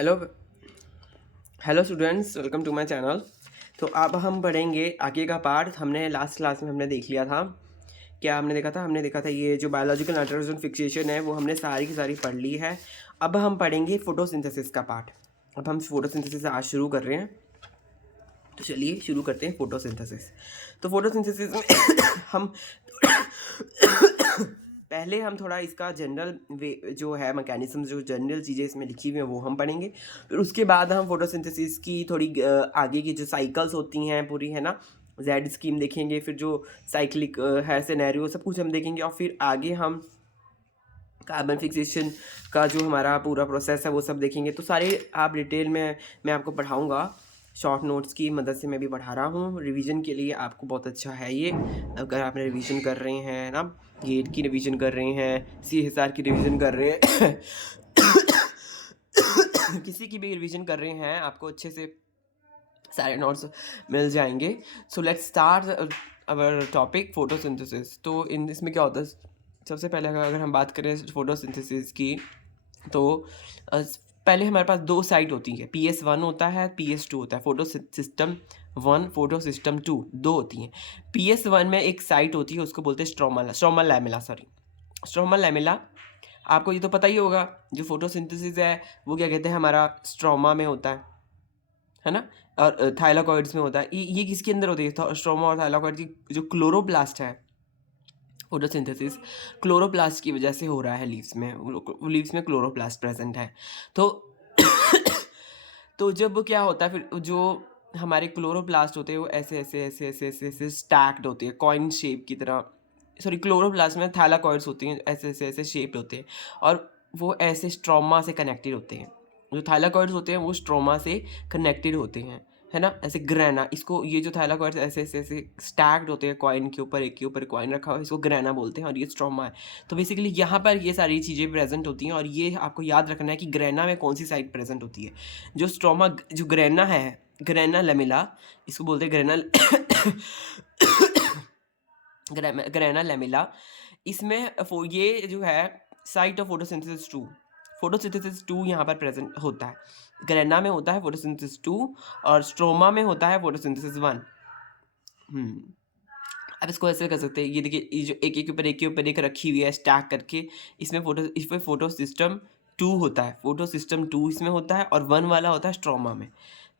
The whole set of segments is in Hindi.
Hello hello students, welcome to my channel. तो अब हम पढ़ेंगे आगे का पार्ट। हमने लास्ट क्लास में हमने देख लिया था। क्या हमने देखा था ये जो बायोलॉजिकल नाइट्रोजन फिक्सेशन है वो हमने सारी की सारी पढ़ ली है। अब हम पढ़ेंगे फोटोसिंथेसिस का पार्ट। अब हम फोटोसिंथेसिस आज शुरू कर रहे हैं, तो चलिए शुरू करते हैं फोटोसिंथेसिस। तो फोटोसिंथेसिस में हम पहले हम थोड़ा इसका जनरल वे जो है मैकेनिज्म, जो जनरल चीज़ें इसमें लिखी हुई हैं वो हम पढ़ेंगे। फिर उसके बाद हम फोटोसिंथेसिस की थोड़ी आगे की जो साइकिल्स होती हैं पूरी, है ना, जेड स्कीम देखेंगे। फिर जो साइक्लिक है सिनेरियो, सब कुछ हम देखेंगे। और फिर आगे हम कार्बन फिक्सेशन का जो हमारा पूरा प्रोसेस है वो सब देखेंगे। तो सारे आप डिटेल में मैं आपको पढ़ाऊँगा। शॉर्ट नोट्स की मदद से मैं भी पढ़ा रहा हूँ। रिवीजन के लिए आपको बहुत अच्छा है ये। अगर आपने रिवीजन कर रहे हैं ना, गेट की रिवीजन कर रहे हैं, CSR की रिवीजन कर रहे हैं किसी की भी रिवीजन कर रहे हैं, आपको अच्छे से सारे नोट्स मिल जाएंगे। So let's start our topic photosynthesis. तो इन इसमें क्या होता है, सबसे पहले अगर हम बात करें फोटोसिंथेसिस की, तो पहले हमारे पास दो साइट होती है। PS1 होता है, PS2 होता है। फोटो सिस्टम 1, फोटो सिस्टम 2, दो होती हैं। PS1 में एक साइट होती है, उसको बोलते हैं स्ट्रोमा लैमेला। स्ट्रोमा लैमेला आपको ये तो पता ही होगा। जो फोटोसिंथेसिस है वो क्या कहते हैं, हमारा स्ट्रोमा में होता है ना, और थाइलाकॉइड्स में होता है। ये किसके अंदर होती है, स्ट्रोमा और थाइलाकॉइड की जो क्लोरोप्लास्ट है। फोटोसिंथेसिस क्लोरोप्लास्ट की वजह से हो रहा है लीव्स में। लीव्स में क्लोरोप्लास्ट प्रेजेंट है। तो तो जब क्या होता है, फिर जो हमारे क्लोरोप्लास्ट होते हैं वो ऐसे ऐसे ऐसे ऐसे ऐसे ऐसे स्टैक्ड होते हैं, कॉइन शेप की तरह। सॉरी, क्लोरोप्लास्ट में थैलाकॉइड्स होती हैं, ऐसे ऐसे ऐसे शेप्ड होते हैं, और वो ऐसे स्ट्रोमा से कनेक्टेड होते हैं। जो थैलाकॉइड्स होते हैं वो स्ट्रोमा से कनेक्टेड होते हैं, है ना, ऐसे ग्रेना। इसको, ये जो थैलाकॉइड्स ऐसे ऐसे ऐसे स्टैक्ड होते हैं, कॉइन के ऊपर एक के ऊपर कॉइन रखा हुआ है, इसको ग्रेना बोलते हैं, और ये स्ट्रोमा है। तो बेसिकली यहाँ पर ये सारी चीज़ें प्रेजेंट होती हैं, और ये आपको याद रखना है कि ग्रेना में कौन सी साइड प्रेजेंट होती है। जो स्ट्रोमा, जो ग्रेना है, ग्रेना लेमिला, इसको बोलते हैं ग्रेना ग्रेना लेमिला। इसमें ये जो है साइट ऑफ फोटोसिंथेसिस 2 यहाँ पर प्रेजेंट होता है। ग्रेना में होता है फोटोसिंथेसिस 2, और स्ट्रोमा में होता है फोटोसिंथेसिस 1। अब इसको ऐसे कर सकते हैं, ये देखिए, ये जो एक के ऊपर एक रखी हुई है स्टैक करके, इसमें फोटो सिस्टम 2 होता है। फोटो सिस्टम 2 इसमें होता है, और 1 वाला होता है स्ट्रोमा में।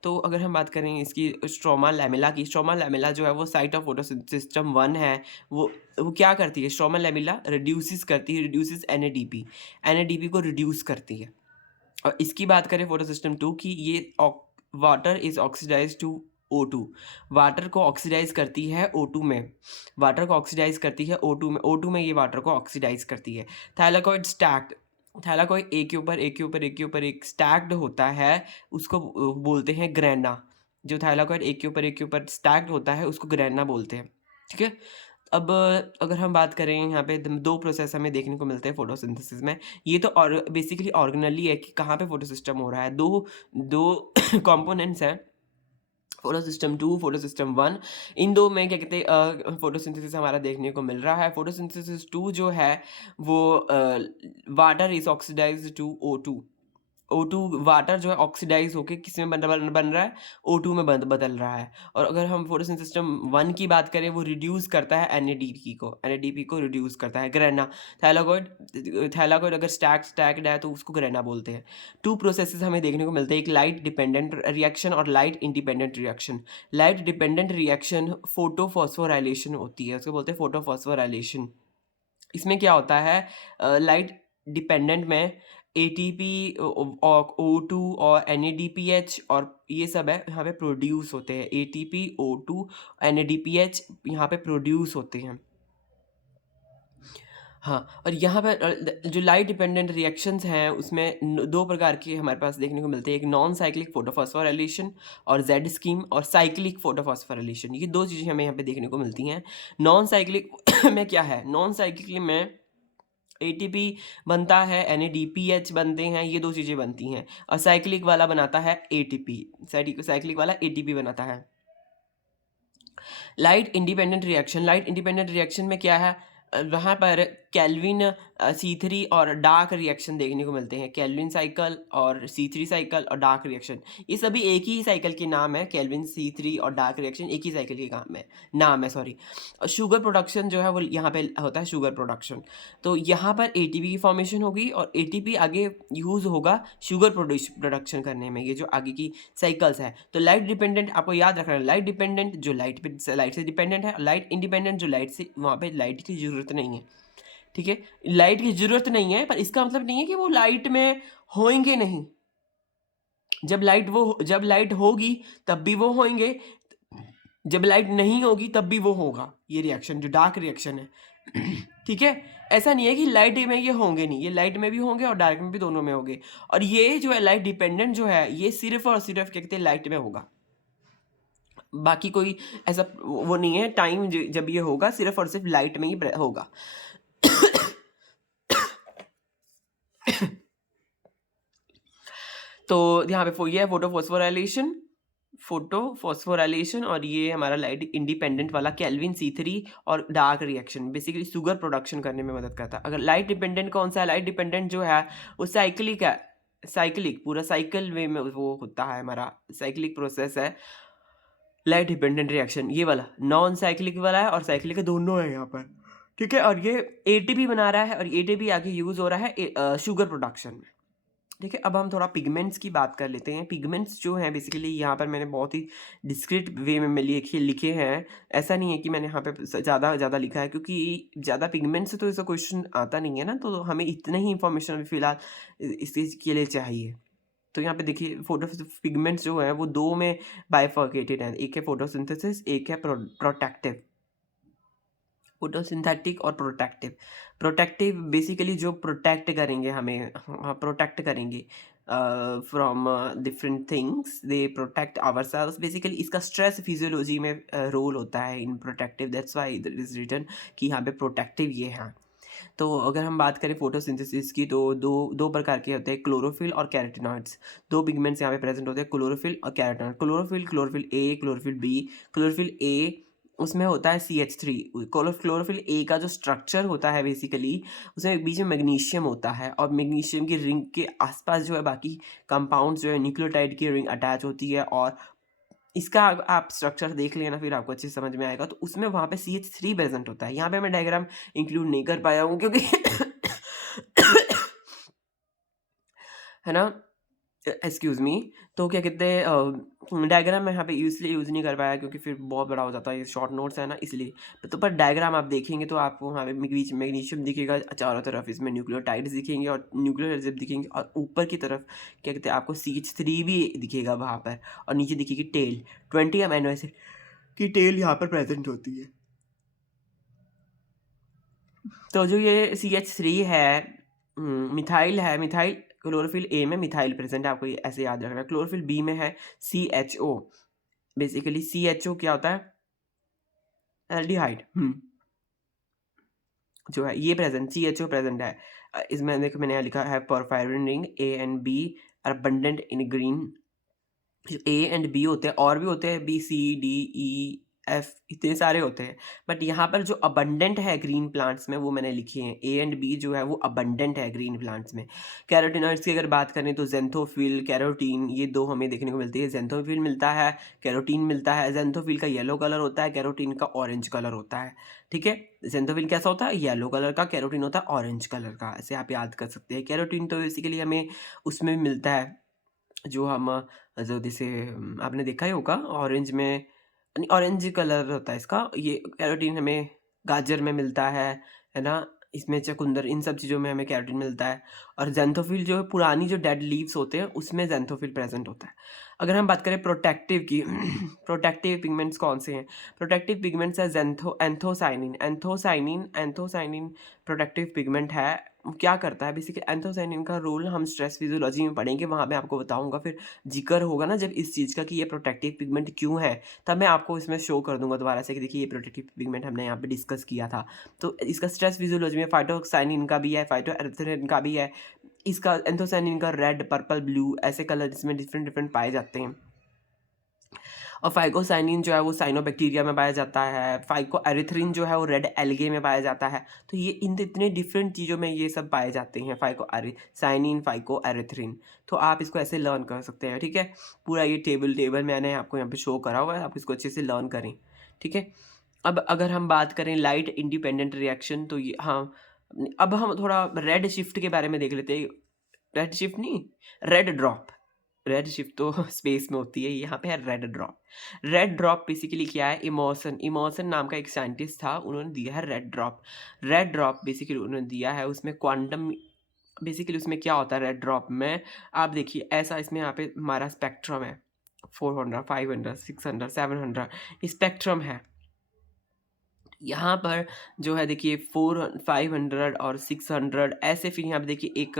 तो अगर हम बात करें इसकी स्ट्रोमा लैमेला की, स्ट्रोमा लैमेला जो है वो साइट ऑफ फोटो सिस्टम 1 है। वो क्या करती है, स्ट्रोमा लैमेला रिड्यूसिस करती है, रिड्यूसिस NADP को रिड्यूस करती है। और इसकी बात करें फोटो सिस्टम 2 की, ये water is oxidize to O2। Water को ऑक्सीडाइज करती है O2 में। वाटर को ऑक्सीडाइज करती है O2 में। O2 में ये वाटर को ऑक्सीडाइज करती है। थैलाकॉइड स्टैक्ड, थैलाकॉइड एक के ऊपर एक के ऊपर एक के ऊपर एक स्टैक्ड होता है, उसको बोलते हैं ग्रेना। जो थैलाकॉइड एक के ऊपर स्टैक्ड होता है उसको ग्रेना बोलते हैं। ठीक है। अब अगर हम बात करें, यहाँ पे दो प्रोसेस हमें देखने को मिलते हैं फोटोसिंथेसिस में। ये तो और बेसिकली ऑर्गेनली है कि कहाँ पे फोटोसिस्टम हो रहा है। दो दो कंपोनेंट्स हैं, फोटो सिस्टम 2, फोटो सिस्टम 1। इन दो में क्या कहते हैं, फोटोसिंथेसिस हमारा देखने को मिल रहा है। फोटोसिंथेसिस 2 जो है वो water is oxidize to O2। Water जो है ऑक्सीडाइज होके किस में बन रहा है, O2 में बदल रहा है। और अगर हम फोटोसिंथेसिस सिस्टम 1 की बात करें, वो रिड्यूस करता है NADP को रिड्यूस करता है, ग्रेना। थैलाकॉइड अगर स्टैक्ड है तो उसको ग्रेना बोलते हैं। 2 प्रोसेसेस हमें देखने को मिलते हैं, एक लाइट डिपेंडेंट रिएक्शन और light independent reaction. Light dependent reaction photophosphorylation होती है, उसको बोलते हैं फोटोफॉस्फोराइलेशन। इसमें क्या होता है, लाइट डिपेंडेंट में ATP O2 और NADPH और ये सब है यहाँ पे प्रोड्यूस होते हैं। ATP O2 NADPH यहाँ पे प्रोड्यूस होते हैं। हाँ, और यहाँ पर जो लाइट डिपेंडेंट रिएक्शंस हैं उसमें दो प्रकार के हमारे पास देखने को मिलते हैं, एक नॉन साइक्लिक फोटोफॉस्फोराइलेशन और जेड स्कीम, और साइक्लिक फोटोफॉस्फोराइलेशन। ये दो चीज़ें हमें यहाँ पे देखने को मिलती हैं। नॉन साइक्लिक में क्या है, नॉन साइक्लिक में ATP बनता है, NADPH बनते हैं, ये दो चीज़ें बनती हैं। और साइक्लिक वाला बनाता है ATP, साइक्लिक वाला ATP बनाता है। लाइट इंडिपेंडेंट रिएक्शन में क्या है, वहाँ पर केल्विन C3 और डार्क रिएक्शन देखने को मिलते हैं। केल्विन साइकिल और C3 साइकिल और डार्क रिएक्शन, ये सभी एक ही साइकिल के नाम है। केल्विन C3 और डार्क रिएक्शन एक ही साइकिल के नाम है सॉरी। शुगर प्रोडक्शन जो है वो यहाँ पे होता है शुगर प्रोडक्शन। तो यहाँ पर एटीपी की फॉर्मेशन होगी और एटीपी आगे यूज़ होगा शुगर प्रोडक्शन करने में। ये जो आगे की साइकिल्स है, तो लाइट डिपेंडेंट आपको याद रखना है, लाइट डिपेंडेंट जो लाइट से डिपेंडेंट है, लाइट इंडिपेंडेंट जो लाइट से, वहाँ पे लाइट की ज़रूरत नहीं है। ठीक है, लाइट की ज़रूरत नहीं है पर इसका मतलब नहीं है कि वो लाइट में होंगे नहीं। जब लाइट होगी तब भी वो होंगे, जब लाइट नहीं होगी तब भी वो होगा। ये रिएक्शन जो डार्क रिएक्शन है ठीक है, ऐसा नहीं है कि लाइट में ये होंगे नहीं, ये लाइट में भी होंगे और डार्क में भी, दोनों में होंगे। और ये जो है लाइट डिपेंडेंट जो है, ये सिर्फ और सिर्फ क्या कहते हैं लाइट में होगा। बाकी कोई ऐसा वो नहीं है टाइम जब ये होगा, सिर्फ और सिर्फ लाइट में ही होगा। तो यहाँ पे ये है फोटोफॉस्फोराइलेशन और ये हमारा लाइट इंडिपेंडेंट वाला केल्विन C3 और dark reaction basically sugar production करने में मदद करता है। अगर लाइट डिपेंडेंट कौन सा है, लाइट डिपेंडेंट जो है वो साइक्लिक है, साइक्लिक पूरा साइकिल वे में वो होता है, हमारा साइक्लिक प्रोसेस है लाइट डिपेंडेंट रिएक्शन। ये वाला नॉन साइक्लिक वाला है और साइक्लिक है, दोनों है यहाँ पर। ठीक है, और ये एटीपी बना रहा है और एटीपी आगे यूज़ हो रहा है शुगर प्रोडक्शन में। ठीक है, अब हम थोड़ा पिगमेंट्स की बात कर लेते हैं। पिगमेंट्स जो हैं बेसिकली यहाँ पर मैंने बहुत ही डिस्क्रिट वे में लिखे हैं। ऐसा नहीं है कि मैंने यहाँ पे ज़्यादा लिखा है, क्योंकि ज़्यादा पिगमेंट्स से तो ऐसा क्वेश्चन आता नहीं है ना, तो हमें इतना ही इंफॉर्मेशन अभी फ़िलहाल इस चीज़ के लिए चाहिए। तो यहाँ पे देखिए फोटो पिगमेंट्स जो है वो दो में बाइफर्केटेड हैं, एक है फोटोसिंथेसिस, एक है प्रोटेक्टिव। फोटोसिंथेटिक और प्रोटेक्टिव बेसिकली जो प्रोटेक्ट करेंगे हमें, प्रोटेक्ट करेंगे from different things, they protect our cells. Basically इसका स्ट्रेस फिजियोलॉजी में रोल होता है in protective, that's why it is written कि यहाँ पे प्रोटेक्टिव ये है। तो अगर हम बात करें फोटोसिंथेसिस की, तो दो प्रकार के होते हैं, क्लोरोफिल और कैरोटिनॉइड्स। दो पिगमेंट्स यहाँ पे प्रेजेंट होते हैं, क्लोरोफिल और carotenoid. Chlorophyll A, chlorophyll B. Chlorophyll A उसमें होता है CH3। क्लोरोफिल ए का जो स्ट्रक्चर होता है बेसिकली, उसमें बीच में मैग्नीशियम होता है और मैग्नीशियम की रिंग के आसपास जो है बाकी कंपाउंड्स जो है न्यूक्लियोटाइड की रिंग अटैच होती है, और इसका आप स्ट्रक्चर देख लेना फिर आपको अच्छे से समझ में आएगा। तो उसमें वहाँ पे CH3 प्रेजेंट होता है। यहाँ पे मैं डायग्राम इंक्लूड नहीं कर पाया हूँ क्योंकि है ना, एक्सक्यूज़ मी। तो क्या कहते हैं डायग्राम मैं यहाँ पे इसलिए यूज़ नहीं कर पाया क्योंकि फिर बहुत बड़ा हो जाता है, ये शॉर्ट नोट्स है ना इसलिए। तो पर डायग्राम आप देखेंगे तो आपको वहाँ पे बीच में मैग्नीशियम दिखेगा, चारों तरफ इसमें न्यूक्लियोटाइड्स दिखेंगे और न्यूक्लियोटाइड्स दिखेंगे, और ऊपर की तरफ क्या कहते हैं आपको CH3 भी दिखेगा वहाँ पर, और नीचे दिखेगी टेल, 20 अमीनो एसिड की टेल यहाँ पर प्रेजेंट होती है। तो जो ये CH3 है, मिथाइल है, मिथाइल क्लोरोफिल ए में मिथाइल प्रेजेंट है, आपको ये ऐसे याद रखना है। क्लोरोफिल बी में है CHO। बेसिकली CHO क्या होता है, एल्डिहाइड। जो है ये प्रेजेंट CHO प्रेजेंट है। इसमें देखो मैंने यहाँ लिखा है porphyrin ring A and B are abundant in green. A and B होते हैं, और भी होते हैं BCDEF, इतने सारे होते हैं, बट यहाँ पर जो अबंडेंट है ग्रीन प्लांट्स में वो मैंने लिखे हैं। A and B जो है वो अबंडेंट है ग्रीन प्लांट्स में। कैरोटिनॉइड्स की अगर बात करें तो जेंथोफिल, कैरोटीन, ये दो हमें देखने को मिलती है। जेंथोफिल मिलता है, कैरोटीन मिलता है। जेंथोफिल का येलो कलर होता है, कैरोटीन का ऑरेंज कलर होता है। ठीक है, जेंथोफिल कैसा होता है, येलो कलर का, कैरोटीन होता है ऑरेंज कलर का, ऐसे आप याद कर सकते हैं। कैरोटीन तो बेसिकली हमें उसमें भी मिलता है जो हम जो जैसे आपने देखा ही होगा ऑरेंज में, ऑरेंज कलर होता है इसका। ये कैरोटीन हमें गाजर में मिलता है ना, इसमें चुकंदर, इन सब चीज़ों में हमें कैरोटीन मिलता है। और जेंथोफिल जो पुरानी जो डेड लीव्स होते हैं उसमें जेंथोफिल प्रेजेंट होता है। अगर हम बात करें प्रोटेक्टिव की प्रोटेक्टिव पिगमेंट्स कौन से हैं, प्रोटेक्टिव पिगमेंट्स है एंथोसाइनिन। एंथोसाइनिन प्रोटेक्टिव पिगमेंट है। क्या करता है बेसिकली, एंथोसाइनिन का रोल हम स्ट्रेस फिजियोलॉजी में पढ़ेंगे, वहाँ मैं आपको बताऊंगा, फिर जिक्र होगा ना जब इस चीज़ का कि ये प्रोटेक्टिव पिगमेंट क्यों है, तब मैं आपको इसमें शो कर दूंगा दोबारा से कि देखिए ये प्रोटेक्टिव पिगमेंट हमने यहाँ पे डिस्कस किया था। तो इसका स्ट्रेस फिजियोलॉजी में फाइटोसाइनिन का भी है, फाइटोएरिथ्रिन का भी है। इसका एंथोसाइनिन का रेड, पर्पल, ब्लू ऐसे कलर इसमें डिफरेंट पाए जाते हैं। और फाइकोसाइनिन जो है वो साइनोबैक्टीरिया में पाया जाता है, फाइकोएरिथ्रिन जो है वो रेड एल्गे में पाया जाता है। तो ये इन इतने डिफरेंट चीज़ों में ये सब पाए जाते हैं, फाइकोसाइनिन, फाइकोएरिथ्रिन। तो आप इसको ऐसे लर्न कर सकते हैं, ठीक है। पूरा ये टेबल मैंने आपको यहाँ पे शो करा हुआ है, आप इसको अच्छे से लर्न करें, ठीक है। अब अगर हम बात करें लाइट इंडिपेंडेंट रिएक्शन, तो ये हाँ, अब हम थोड़ा रेड शिफ्ट के बारे में देख लेते हैं। रेड शिफ्ट नहीं, रेड ड्रॉप। रेड शिफ्ट तो स्पेस में होती है, यहाँ पे है red drop. Red drop basically क्या है, इमर्सन इमर्सन नाम का एक साइंटिस्ट था, उन्होंने दिया है red drop. Red drop basically उन्होंने दिया है, उसमें क्वांटम, बेसिकली उसमें क्या होता है रेड ड्रॉप में, आप देखिए ऐसा, इसमें यहाँ पे हमारा स्पेक्ट्रम है, 400, 500, 600, 700 स्पेक्ट्रम है। यहाँ पर जो है देखिए 500 और 600 ऐसे, फिर यहाँ पे देखिए एक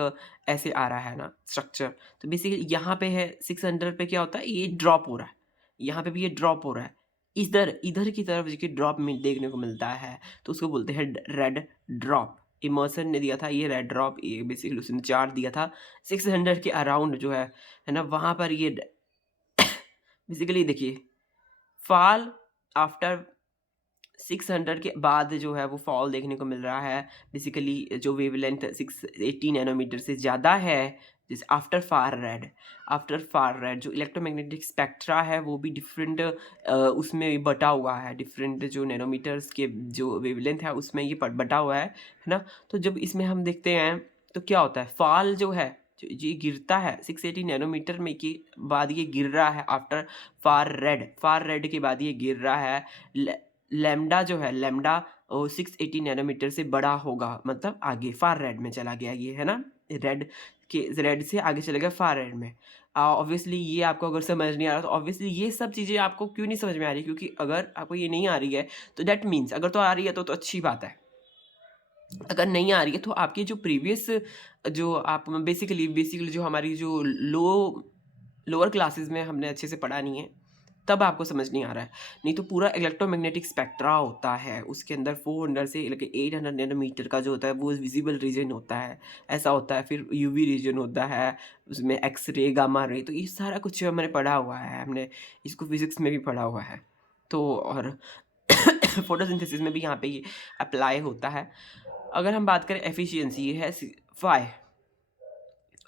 ऐसे आ रहा है ना स्ट्रक्चर। तो बेसिकली यहाँ पे है 600 पे क्या होता है, ये ड्रॉप हो रहा है, यहाँ पे भी ये ड्रॉप हो रहा है, इधर इधर की तरफ देखिए ड्रॉप में देखने को मिलता है, तो उसको बोलते हैं रेड ड्रॉप। इमर्सन ने दिया था ये रेड ड्रॉप, ये बेसिकली उसने चार्ट दिया था 600 के अराउंड जो है ना, वहाँ पर ये बेसिकली देखिए फॉल आफ्टर 600 के बाद जो है वो फॉल देखने को मिल रहा है। बेसिकली जो वेवलेंथ 680 नैनोमीटर से ज़्यादा है, जैसे आफ्टर फार रेड जो इलेक्ट्रोमैग्नेटिक स्पेक्ट्रा है वो भी डिफरेंट उसमें बटा हुआ है, डिफरेंट जो नैनोमीटर्स के जो वेवलेंथ है उसमें ये बटा हुआ है ना। तो जब इसमें हम देखते हैं तो क्या होता है, फॉल जो है ये गिरता है 680 नैनोमीटर में के बाद, ये गिर रहा है आफ्टर फार रेड के बाद ये गिर रहा है। लैम्डा जो है, लैम्डा 680 नैनोमीटर से बड़ा होगा, मतलब आगे फार रेड में चला गया ये, है ना। रेड से आगे चले गया फार रेड में। ऑब्वियसली ये आपको अगर समझ नहीं आ रहा, तो ऑब्वियसली ये सब चीज़ें आपको क्यों नहीं समझ में आ रही, क्योंकि अगर आपको ये नहीं आ रही है तो दैट मीन्स, अगर तो आ रही है तो अच्छी बात है, अगर नहीं आ रही है तो आपकी जो प्रीवियस जो आप बेसिकली जो हमारी जो लोअर क्लासेस में हमने अच्छे से पढ़ा नहीं है, तब आपको समझ नहीं आ रहा है। नहीं तो पूरा इलेक्ट्रोमैग्नेटिक स्पेक्ट्रा होता है, उसके अंदर 400 से लेकर 800 नैनोमीटर का जो होता है वो विजिबल रीजन होता है, ऐसा होता है। फिर यूवी रीजन होता है, उसमें एक्स रे, गामा रे, तो ये सारा कुछ हमने पढ़ा हुआ है, हमने इसको फिजिक्स में भी पढ़ा हुआ है। तो और फोटोसिंथेसिस में भी यहाँ पे ये अप्लाई होता है। अगर हम बात करें एफिशिएंसी, ये है फाई।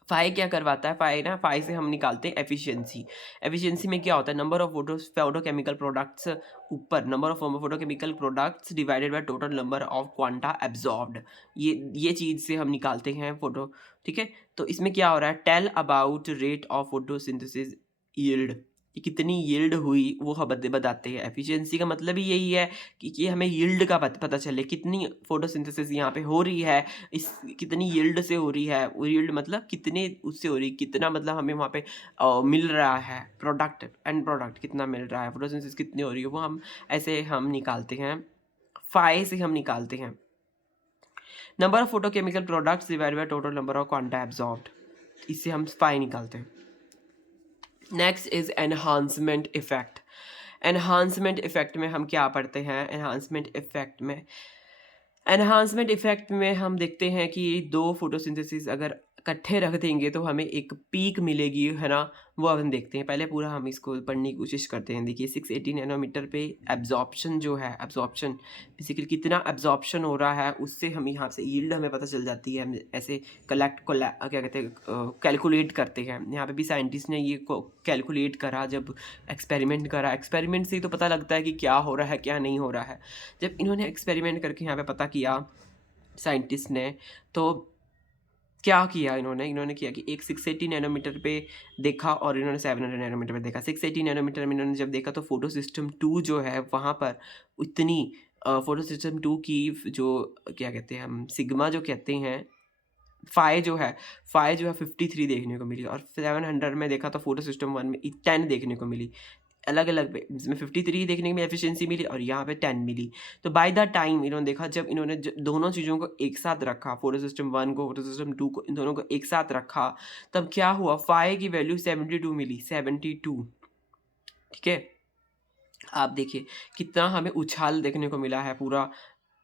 फाई क्या करवाता है, फाई से हम निकालते हैं एफिशिएंसी। एफिशिएंसी में क्या होता है, नंबर ऑफ फोटोकेमिकल प्रोडक्ट्स ऊपर, number of photochemical products divided by total number of quanta absorbed, ये चीज़ से हम निकालते हैं फोटो, ठीक है। तो इसमें क्या हो रहा है, tell about rate of photosynthesis yield, कि कितनी यील्ड हुई वो हम बताते हैं। एफिशिएंसी का मतलब ही यही है कि हमें यील्ड का पता चले, कितनी फोटोसिंथेसिस यहाँ पे हो रही है, इस कितनी यील्ड से हो रही है, वो यील्ड मतलब कितने उससे हो रही, कितना मतलब हमें वहाँ पे मिल रहा है प्रोडक्ट, एंड प्रोडक्ट कितना मिल रहा है, फोटोसिंथेसिस कितनी हो रही है, वो हम ऐसे हम निकालते हैं, फाई से हम निकालते हैं। Number of photochemical products divided by total number of quanta absorbed, इससे हम फाई निकालते हैं। Next is enhancement effect. Enhancement effect में हम क्या पढ़ते हैं, एनहांसमेंट इफेक्ट में हम देखते हैं कि दो फोटोसिंथेसिस अगर इकट्ठे रख देंगे तो हमें एक पीक मिलेगी, है ना। वो अब हम देखते हैं, पहले पूरा हम इसको पढ़ने की कोशिश करते हैं। देखिए 680 नैनोमीटर पे एब्जॉर्प्शन जो है, एब्जॉर्प्शन बेसिकली कितना एब्जॉर्प्शन हो रहा है, उससे हम यहाँ से यील्ड हमें पता चल जाती है। हम ऐसे क्या कहते हैं, कैलकुलेट करते हैं। यहाँ पे भी साइंटिस्ट ने ये कैलकुलेट करा, जब एक्सपेरिमेंट करा, एक्सपेरिमेंट से ही तो पता लगता है कि क्या हो रहा है क्या नहीं हो रहा है। जब इन्होंने एक्सपेरिमेंट करके यहाँ पे पता किया साइंटिस्ट ने, तो क्या किया इन्होंने किया कि एक 680 नैनोमीटर पे देखा और इन्होंने 700 नैनोमीटर पे देखा। 680 नैनोमीटर में इन्होंने जब देखा तो फोटो सिस्टम 2 जो है वहाँ पर इतनी फोटो सिस्टम 2 की जो क्या कहते हैं हम, सिग्मा जो कहते हैं, फाई जो है 53 देखने को मिली, और 700 में देखा तो फोटो सिस्टम 1 में 10 देखने को मिली। अलग अलग पे इसमें 53 देखने में एफिशिएंसी मिली और यहाँ पे 10 मिली। तो बाय द टाइम इन्होंने देखा, जब इन्होंने दोनों चीज़ों को एक साथ रखा, फोटो सिस्टम 1 को, फोटो सिस्टम 2 को, इन दोनों को एक साथ रखा, तब क्या हुआ, फाई की वैल्यू 72 मिली, 72, ठीक है। आप देखिए कितना हमें उछाल देखने को मिला है, पूरा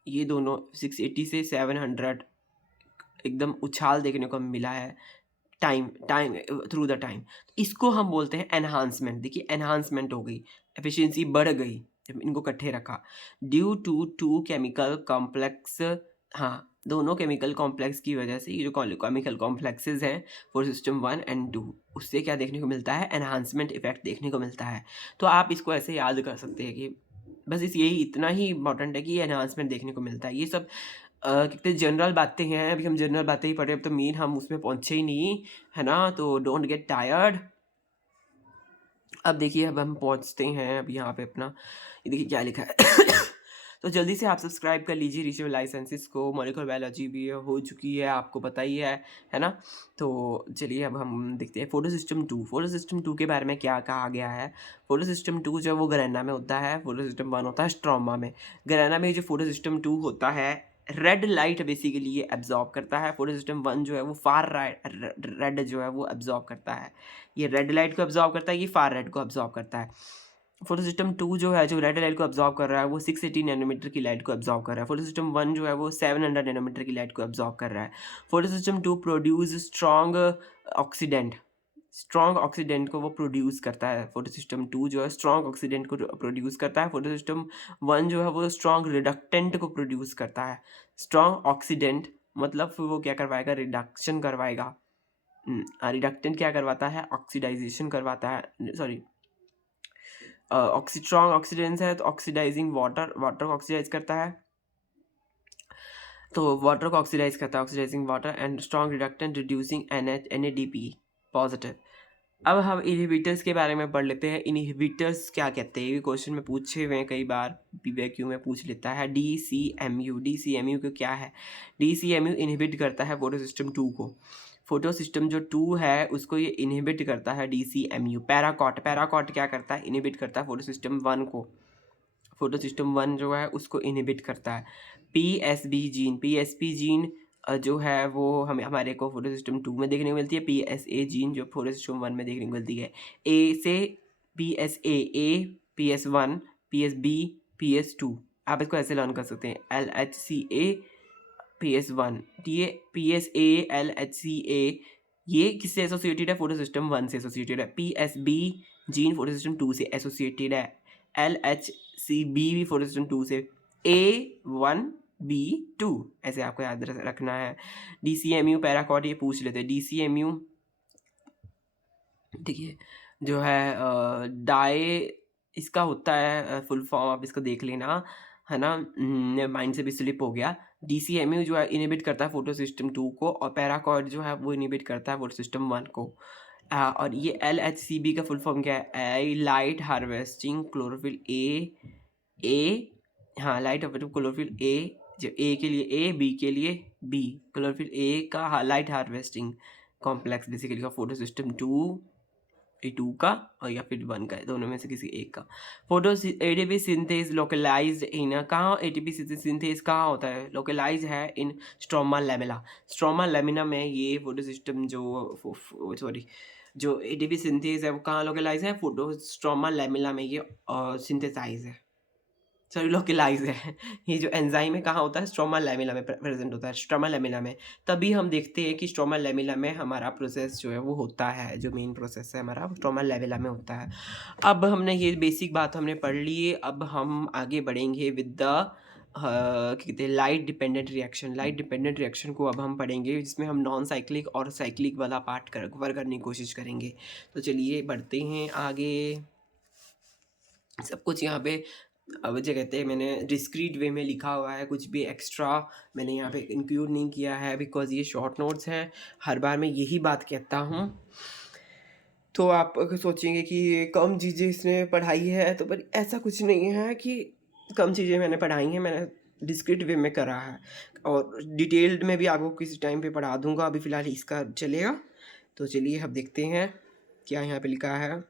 ये दोनों 680 से 700 एकदम उछाल देखने को मिला है टाइम थ्रू द टाइम। इसको हम बोलते हैं एनहांसमेंट। देखिए एनहांसमेंट हो गई, एफिशिएंसी बढ़ गई जब इनको इकट्ठे रखा, due to two chemical complex. हाँ, दोनों केमिकल कॉम्प्लेक्स की वजह से ये जो केमिकल कॉम्प्लेक्सेस हैं फॉर सिस्टम 1 एंड 2, उससे क्या देखने को मिलता है, एनहांसमेंट इफेक्ट देखने को मिलता है। तो आप इसको ऐसे याद कर सकते हैं कि बस इस यही इतना ही इंपॉर्टेंट है कि ये एनहांसमेंट देखने को मिलता है। ये सब कितने जनरल बातें हैं, अभी हम जनरल बातें ही पढ़ रहे हैं, अब तो मेन हम उसमें पहुँचे ही नहीं, है ना? तो डोंट गेट टायर्ड। अब देखिए, अब हम पहुँचते हैं अब यहाँ पे अपना, ये देखिए क्या लिखा है। तो जल्दी से आप सब्सक्राइब कर लीजिए रीजनल लाइफ साइंसेस को, मॉलिक्यूलर बायोलॉजी भी हो चुकी है, आपको पता ही है ना? तो चलिए अब हम देखते हैं फोटो सिस्टम 2। फोटो सिस्टम 2 के बारे में क्या कहा गया है। फोटो सिस्टम 2 जो है वो ग्रेना में होता है, फोटो सिस्टम 1 होता है स्ट्रोमा में। ग्रेना में जो फोटो सिस्टम 2 होता है, रेड लाइट बेसिकली ये एब्जॉर्ब करता है। फोटो सिस्टम 1 जो है वो फार रेड जो है वो एब्जॉर्ब करता है। ये रेड लाइट को एब्जॉर्ब करता है, ये फार रेड को एब्जॉर्ब करता है। फोटो सिस्टम 2 जो है, जो रेड लाइट को एब्जॉर्ब कर रहा है, वो 680 नैनोमीटर की लाइट को एब्जॉर्ब कर रहा है। फोटो सिस्टम 1 जो है वो 700 नैनोमीटर की लाइट को एब्जॉर्ब कर रहा है। Photo system 2 produce strong oxidant, strong oxidant को वो प्रोड्यूस करता है। फोटो सिस्टम 2 जो है स्ट्रॉन्ग ऑक्सीडेंट को प्रोड्यूस करता है। फोटो सिस्टम 1 जो है वो स्ट्रॉन्ग रिडक्टेंट को प्रोड्यूस करता है। स्ट्रॉन्ग ऑक्सीडेंट मतलब फिर वो क्या करवाएगा, रिडक्शन करवाएगा। रिडक्टेंट क्या करवाता है, ऑक्सीडाइजेशन करवाता है, सॉरी स्ट्रॉन्ग ऑक्सीडेंस है तो ऑक्सीडाइजिंग वाटर, वाटर को ऑक्सीडाइज करता है, तो वाटर को ऑक्सीडाइज करता है, oxidizing water. And strong reductant reducing NADP positive. अब हम इनहिबिटर्स के बारे में पढ़ लेते हैं। इनहिबिटर्स क्या कहते हैं, ये क्वेश्चन में पूछे हुए हैं कई बार, PYQ में पूछ लेता है। DCMU, DCMU को क्या है, DCMU इनहिबिट करता है फोटो सिस्टम 2 को। फोटो सिस्टम जो 2 है उसको ये इनहिबिट करता है DCMU। पैराकॉट, पैराकॉट क्या करता है, इनहिबिट करता है फोटो सिस्टम 1 को। फोटो सिस्टम 1 जो है उसको इनहिबिट करता है। PSB जीन, PSP जीन जो है वो हमारे को फोटो सिस्टम 2 में देखने को मिलती है। PSA जीन जो फोटो सिस्टम 1 में देखने को मिलती है। A से PSAA, PS1, PSB, PS2, आप इसको ऐसे लर्न कर सकते हैं। LHCA, PS1, PSA, LHCA ये किससे एसोसिएटेड है, फोटो सिस्टम 1 से एसोसिएटेड है। PSB जीन फोटो सिस्टम 2 से एसोसिएटेड है। LHCB भी फोटो सिस्टम 2 से। A1B2 ऐसे आपको याद रखना है। DCMU पैराकॉट ये पूछ लेते हैं। DCMU देखिए जो है डाई, इसका होता है फुल फॉर्म, आप इसको देख लेना, है ना? माइंड से भी स्लिप हो गया। DCMU जो है इनहिबिट करता है फोटो सिस्टम 2 को, और पैराकॉट जो है वो इनहिबिट करता है फोटो सिस्टम 1 को। और ये LHCB का फुल फॉर्म क्या है, लाइट हार्वेस्टिंग क्लोरोफिल ए, हाँ लाइट हार्वेस्टिंग क्लोरोफिल ए, जो ए के लिए ए, बी के लिए बी, क्लोरोफिल ए का लाइट हार्वेस्टिंग कॉम्प्लेक्स बेसिकली का फोटो सिस्टम 2 का, और या फिर 1 का, दोनों में से किसी एक का। फोटो ATP सिंथेस लोकलाइज्ड इन, कहाँ ATP सिंथेस कहाँ होता है, लोकलाइज है इन स्ट्रोमा लेमिना। स्ट्रोमा लेमिना में ये फोटो सिस्टम जो सॉरी जो ATP सिंथेस है वो कहाँ लोकलाइज है, फोटो स्ट्रोमा लेमिना में ये सिंथेसाइज है, सॉरी लोकलाइज है। ये जो एंजाइम है कहाँ होता है, स्ट्रोमा लेमिना में प्रेजेंट होता है, स्ट्रोमा लेमिना में। तभी हम देखते हैं कि स्ट्रोमा लेमिना में हमारा प्रोसेस जो है वो होता है, जो मेन प्रोसेस है हमारा स्ट्रोमा लेमिना में होता है। अब हमने ये बेसिक बात हमने पढ़ ली है, अब हम आगे बढ़ेंगे विद द क्या कहते हैं, light dependent reaction. Light dependent reaction को अब हम पढ़ेंगे, जिसमें हम नॉन साइक्लिक और साइक्लिक वाला पार्ट कवर करने की कोशिश करेंगे। तो चलिए बढ़ते हैं आगे। सब कुछ यहाँ पे अब जो कहते हैं मैंने डिस्क्रीट वे में लिखा हुआ है, कुछ भी एक्स्ट्रा मैंने यहाँ पे इंक्लूड नहीं किया है, बिकॉज ये शॉर्ट नोट्स हैं, हर बार मैं यही बात कहता हूँ। तो आप अगर सोचेंगे कि कम चीज़ें इसमें पढ़ाई है, तो पर ऐसा कुछ नहीं है कि कम चीज़ें मैंने पढ़ाई हैं, मैंने डिस्क्रीट वे में करा है, और डिटेल्ड में भी आपको किसी टाइम पे पढ़ा दूंगा, अभी फ़िलहाल इसका चलेगा। तो चलिए अब देखते हैं क्या यहाँ पे लिखा है।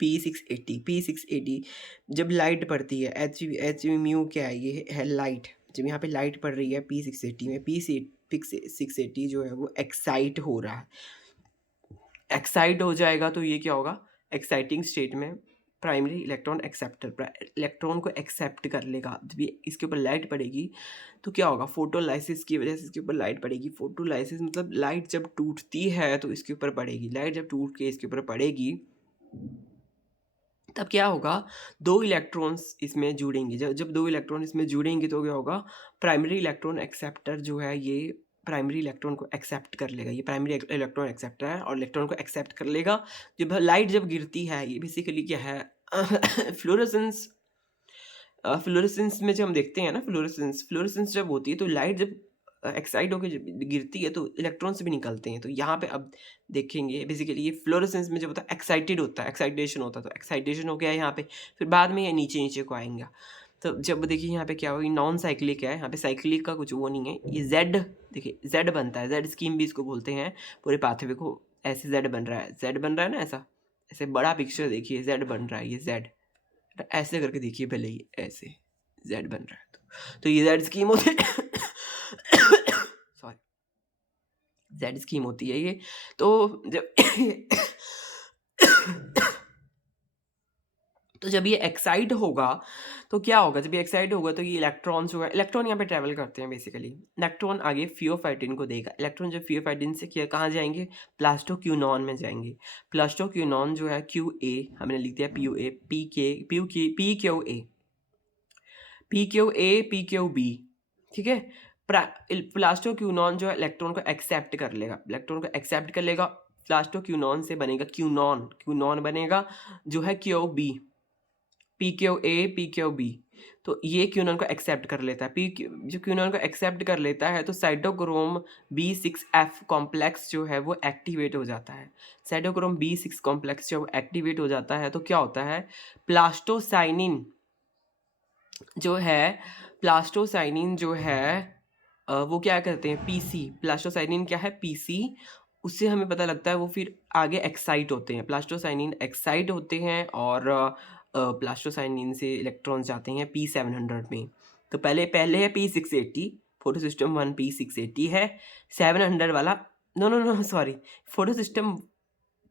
P680 जब लाइट पड़ती है, एच म्यू क्या है, ये है लाइट। जब यहाँ पे लाइट पड़ रही है P680 में, P680 जो है वो एक्साइट हो रहा है। एक्साइट हो जाएगा तो ये क्या होगा, एक्साइटिंग स्टेट में प्राइमरी इलेक्ट्रॉन एक्सेप्टर इलेक्ट्रॉन को एक्सेप्ट कर लेगा। जब ये इसके ऊपर लाइट पड़ेगी तो क्या होगा, फोटोलाइसिस की वजह से इसके ऊपर लाइट पड़ेगी। फोटोलाइसिस मतलब लाइट जब टूटती है तो इसके ऊपर पड़ेगी, लाइट जब टूट के इसके ऊपर पड़ेगी तब क्या होगा, 2 इलेक्ट्रॉन्स इसमें जुड़ेंगे। जब जब 2 इलेक्ट्रॉन इसमें जुड़ेंगे तो क्या होगा, प्राइमरी इलेक्ट्रॉन एक्सेप्टर जो है ये प्राइमरी इलेक्ट्रॉन को एक्सेप्ट कर लेगा। ये प्राइमरी इलेक्ट्रॉन एक्सेप्टर है और इलेक्ट्रॉन को एक्सेप्ट कर लेगा। जब लाइट जब गिरती है, ये बेसिकली क्या है फ्लोरेसेंस। फ्लोरेसेंस में जब हम देखते हैं ना, फ्लोरेसेंस फ्लोरेसेंस जब होती है तो लाइट जब एक्साइट होकर जब गिरती है तो इलेक्ट्रॉन्स भी निकलते हैं। तो यहाँ पे अब देखेंगे बेसिकली ये फ्लोरेसेंस में जब होता है एक्साइटेड होता है, एक्साइटेशन होता है, तो एक्साइटेशन हो गया है यहाँ पे, फिर बाद में ये नीचे नीचे को आएंगे। तो जब देखिए यहाँ पे क्या होगा, नॉन साइक्लिक है, यहाँ पे साइक्लिक का कुछ वो नहीं है। ये जेड, देखिए जेड बनता है, जेड स्कीम भी इसको बोलते हैं। पूरे पाथवे को ऐसे जेड बन रहा है, जेड बन रहा है ना ऐसा, ऐसे बड़ा पिक्चर देखिए जेड बन रहा है, ये जेड ऐसे करके देखिए पहले, ये ऐसे जेड बन रहा है। तो ये जेड स्कीम होती है सॉरी, जेड स्कीम होती है ये। तो जब तो जब ये एक्साइट होगा तो क्या होगा, जब ये एक्साइट होगा तो ये इलेक्ट्रॉन जो है, इलेक्ट्रॉन यहाँ पे ट्रैवल करते हैं बेसिकली। इलेक्ट्रॉन आगे फियोफाइटिन को देगा, इलेक्ट्रॉन जब फियोफाइटिन से क्या कहाँ जाएंगे, प्लास्टोक्यूनॉन में जाएंगे। प्लास्टोक्यूनॉन जो है क्यू ए हमने लिख दिया, पी यू ए, पी के P Q A, P Q A, P Q B, ठीक है। प्लास्टोक्यूनॉन जो है इलेक्ट्रॉन को एक्सेप्ट कर लेगा, इलेक्ट्रॉन को एक्सेप्ट कर लेगा। प्लास्टोक्यूनॉन से बनेगा क्यूनॉन, क्यूनॉन बनेगा जो है Q B, P Q A, P Q B. तो ये क्यूनॉन को एक्सेप्ट कर लेता है, जो क्यूनॉन को एक्सेप्ट कर लेता है तो साइटोक्रोम B6F कॉम्प्लेक्स जो है वो एक्टिवेट हो जाता है। साइटोक्रोम B6 कॉम्प्लेक्स जब एक्टिवेट हो जाता है तो क्या होता है, प्लास्टोसाइनिन जो है, प्लास्टोसाइनिन जो है वो क्या करते हैं, पीसी, प्लास्टोसाइनिन क्या है, पीसी। उससे हमें पता लगता है वो फिर आगे एक्साइट होते हैं, प्लास्टोसाइनिन एक्साइट होते हैं और प्लास्टोसाइनिन से इलेक्ट्रॉन्स जाते हैं P700 में। तो पहले पहले है P680, फोटो सिस्टम 1 P680 है, 700 वाला, no no no sorry, photo system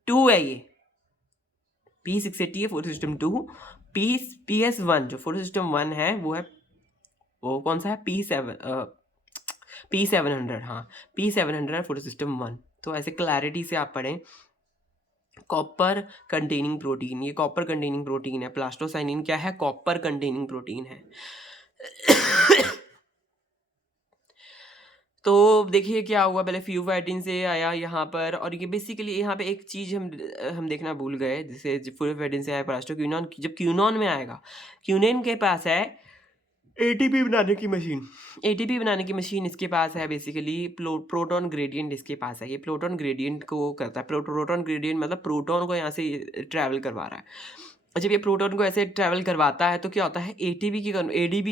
2 है ये, P680 है फोटो सिस्टम 2। PS1 जो फोटो सिस्टम 1 है वो है, वो कौन सा है, P700, हाँ P700 फोटो सिस्टम 1। तो ऐसे क्लैरिटी से आप पढ़ें, कॉपर कंटेनिंग प्रोटीन, ये कॉपर कंटेनिंग प्रोटीन है। प्लास्टोसाइनिन क्या है, कॉपर कंटेनिंग प्रोटीन है। तो देखिए क्या हुआ, पहले फ्यूफाइटिन से आया यहाँ पर, और ये बेसिकली यहाँ पे एक चीज़ हम देखना भूल गए, जैसे फ्यूफाइटिन से आया प्लास्टोक्यूनॉन, जब क्यूनॉन में आएगा, क्यूनेन के पास है एटीपी बनाने की मशीन, एटीपी बनाने की मशीन इसके पास है बेसिकली। प्रोटॉन ग्रेडियंट इसके पास है, ये प्रोटॉन ग्रेडियंट को करता है। प्रोटॉन ग्रेडियंट मतलब प्रोटॉन को यहाँ से ट्रैवल करवा रहा है। और जब ये प्रोटॉन को ऐसे ट्रैवल करवाता है तो क्या होता है, एडीपी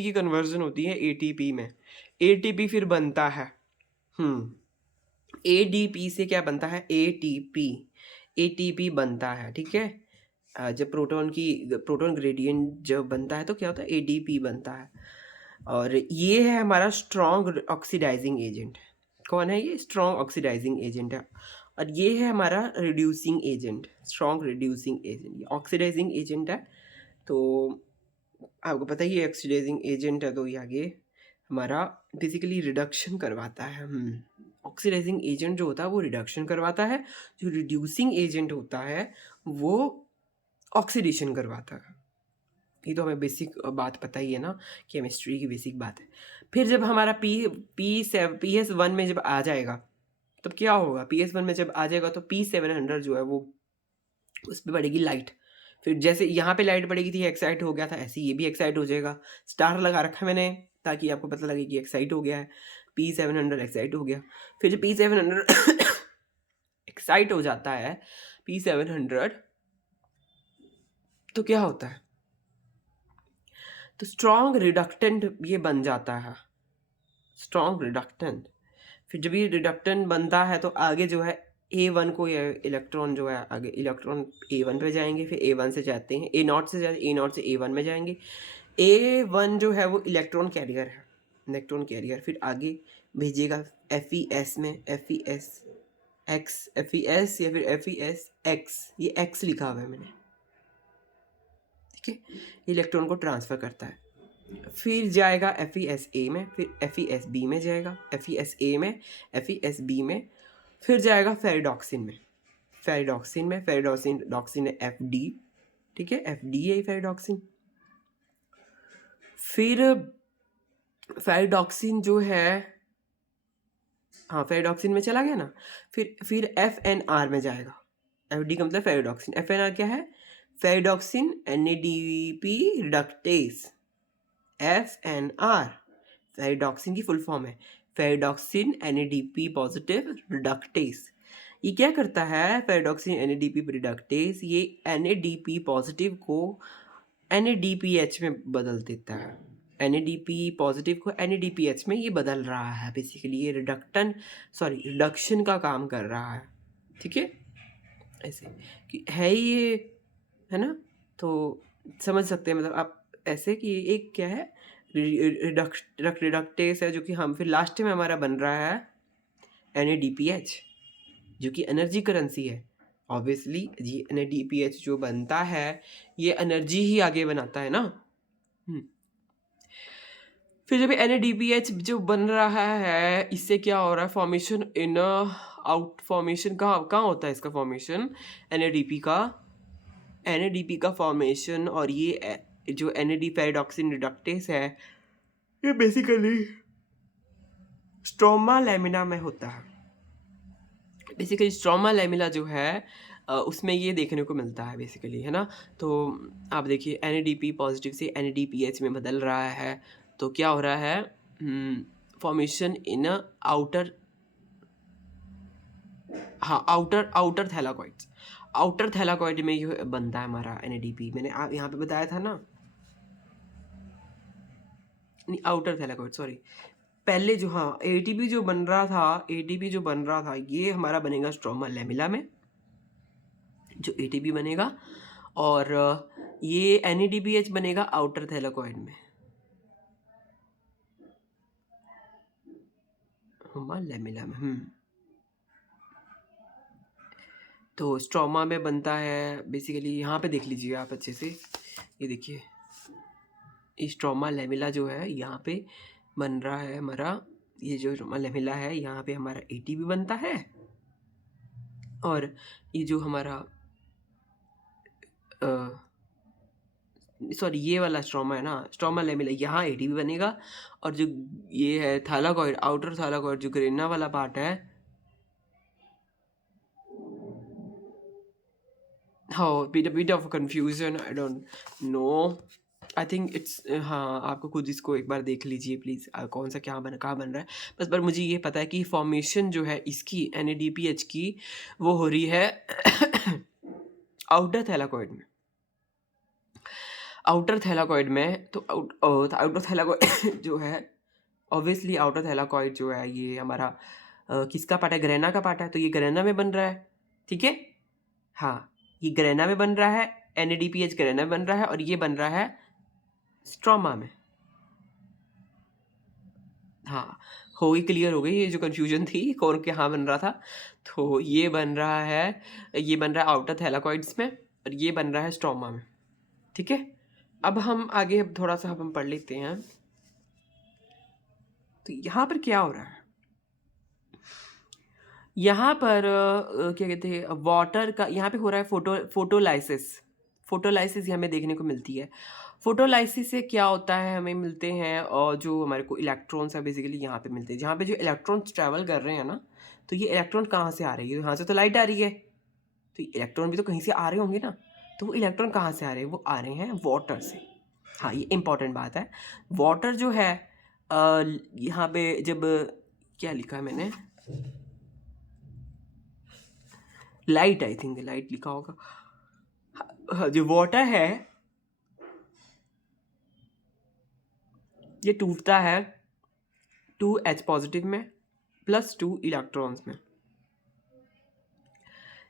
की कन्वर्जन होती है एटीपी में, एटीपी फिर बनता है, एडीपी से क्या बनता है, एटीपी, एटीपी बनता है, ठीक है। जब प्रोटॉन ग्रेडियंट जब बनता है तो क्या होता है, एडीपी बनता है। और ये है हमारा स्ट्रॉन्ग ऑक्सीडाइजिंग एजेंट। कौन है ये, स्ट्रॉन्ग ऑक्सीडाइजिंग एजेंट है। और ये है हमारा reducing agent, strong reducing agent, ये ऑक्सीडाइजिंग एजेंट है। तो आपको पता ही है ऑक्सीडाइजिंग एजेंट है, तो ये आगे हमारा बेसिकली रिडक्शन करवाता है। ऑक्सीडाइजिंग एजेंट जो होता है वो रिडक्शन करवाता है, जो रिड्यूसिंग एजेंट होता है वो ऑक्सीडेशन करवाता है। ये तो हमें बेसिक बात पता ही है ना, केमिस्ट्री की बेसिक बात है। फिर जब हमारा PS1 में जब आ जाएगा तब क्या होगा, PS1 में जब आ जाएगा तो P700 जो है वो उस पर पड़ेगी लाइट। फिर जैसे यहाँ पे लाइट पड़ेगी थी, एक्साइट हो गया था, ऐसे ये भी एक्साइट हो जाएगा। स्टार लगा रखा है मैंने ताकि आपको पता लगे कि एक्साइट हो गया है, P700 एक्साइट हो गया। फिर जब P700 एक्साइट हो जाता है, P700, तो क्या होता है, तो स्ट्रॉन्ग रिडक्टेंट ये बन जाता है, स्ट्रॉन्ग रिडक्टेंट। फिर जब ये रिडक्टेंट बनता है तो आगे जो है A1 को, ये इलेक्ट्रॉन जो है आगे इलेक्ट्रॉन A1 पे जाएंगे, फिर A1 से जाते हैं A0 से A0 से A1 में जाएंगे। A1 जो है वो इलेक्ट्रॉन कैरियर है, इलेक्ट्रॉन कैरियर फिर आगे भेजेगा FES में, FES X, FES या फिर FES X, ये X लिखा हुआ है मैंने, ठीक है। इलेक्ट्रॉन को ट्रांसफ़र करता है, फिर जाएगा FESA में, फिर FESB में जाएगा, FESA में, FESB में, फिर जाएगा फेरिडॉक्सिन में, फेरिडॉक्सिन में, फेरिडॉक्सिन FD, ठीक है, FDA फेरिडॉक्सिन। फिर फेरिडॉक्सिन जो है, हाँ फेरिडॉक्सिन में चला गया ना, फिर FNR में जाएगा। FD का मतलब फेरिडॉक्सिन, FNR क्या है? Ferredoxin NADP reductase. FNR ferredoxin की फुल फॉर्म है फेरिडॉक्सिन NADP पॉजिटिव रिडक्टेस। ये क्या करता है? फेरिडॉक्सिन NADP रिडक्टेस ये NADP पॉजिटिव को NADPH में बदल देता है। NADP पॉजिटिव को NADPH में ये बदल रहा है। बेसिकली ये रिडक्शन का काम कर रहा है। ठीक है, ऐसे कि है ये, है ना? तो समझ सकते हैं, मतलब आप ऐसे कि एक क्या है, रिडक्टेस है, जो कि हम फिर लास्ट में हमारा बन रहा है NADPH, जो कि एनर्जी करेंसी है। ऑब्वियसली जी NADPH जो बनता है ये एनर्जी ही आगे बनाता है ना। फिर जब NADPH जो बन रहा है, इससे क्या हो रहा है? फॉर्मेशन इन आउट, फॉर्मेशन कहाँ होता है इसका फॉर्मेशन? NADP का फॉर्मेशन, और ये जो NAD फेरिडॉक्सिन रिडक्टेस है ये बेसिकली स्ट्रोमा लैमिना में होता है। बेसिकली स्ट्रोमा लैमिना जो है उसमें ये देखने को मिलता है बेसिकली, है ना? तो आप देखिए NADP पॉजिटिव से NADPH में बदल रहा है, तो क्या हो रहा है? फॉर्मेशन इन आउटर, हाँ आउटर थैलाकॉइड्स, आउटर थैलाकॉइड में ये बनता है हमारा NADP। मैंने यहाँ पे बताया था ना, नहीं आउटर थैलाकॉइड सॉरी, पहले जो, हाँ ATP जो बन रहा था, ATP जो बन रहा था ये हमारा बनेगा स्ट्रोमा लैमिला में, जो ATP बनेगा, और ये NADPH बनेगा आउटर थैलाकॉइड में, हमारा लैमिला में। तो स्ट्रोमा में बनता है बेसिकली, यहाँ पे देख लीजिए आप अच्छे से, ये देखिए स्ट्रोमा लैमिला जो है यहाँ पे बन रहा है हमारा, ये जो स्ट्रोमा लैमिला है यहाँ पे हमारा ATP बनता है, और ये जो हमारा सॉरी ये वाला स्ट्रोमा है ना, स्ट्रोमा लैमिला, यहाँ ATP बनेगा, और जो ये है थैलाकॉइड, आउटर थैलाकॉइड जो ग्रेना वाला पार्ट है, हाँ bit of confusion, I don't know, I think it's, हाँ आपको खुद इसको एक बार देख लीजिए प्लीज़, कौन सा कहाँ बन रहा है बस। पर मुझे ये पता है कि फॉर्मेशन जो है इसकी NADPH की वो हो रही है आउटर थैलाकॉइड में, आउटर थैलाकॉइड में। तो आउटर थैलाकॉइड जो है, ऑब्वियसली आउटर थैलाकॉइड जो है ये हमारा किसका पार्ट है? ग्रेना का पार्ट है, तो ये ग्रेना में बन रहा है। ठीक है, हाँ ये ग्रेना में बन रहा है, NADPH ग्रेना में बन रहा है, और ये बन रहा है स्ट्रोमा में। हाँ हो गई, क्लियर हो गई ये जो कन्फ्यूजन थी कौन के हाँ बन रहा था। तो ये बन रहा है, ये बन रहा है आउटर थैलाकॉइड्स में, और ये बन रहा है स्ट्रोमा में। ठीक है, अब हम आगे अब थोड़ा सा हम पढ़ लेते हैं। तो यहाँ पर क्या हो रहा है? यहाँ पर क्या कहते हैं, वाटर का यहाँ पे हो रहा है फोटोलाइसिस। फोटोलाइसिस हमें देखने को मिलती है। फोटोलाइसिस से क्या होता है? हमें मिलते हैं और जो हमारे को इलेक्ट्रॉन्स है बेसिकली यहाँ पे मिलते हैं, जहाँ पे जो इलेक्ट्रॉन्स ट्रैवल कर रहे हैं ना, तो ये इलेक्ट्रॉन कहाँ से आ रही है? यहाँ से तो लाइट आ रही है, तो इलेक्ट्रॉन भी तो कहीं से आ रहे होंगे ना। तो वो इलेक्ट्रॉन कहाँ से आ रहे हैं? वो आ रहे हैं वाटर से। हाँ ये इंपॉर्टेंट बात है। वाटर जो है यहाँ पे जब, क्या लिखा है मैंने, लाइट, आई थिंक लाइट लिखा होगा। हाँ, जो वाटर है ये टूटता है 2H पॉजिटिव में प्लस 2 इलेक्ट्रॉन्स में।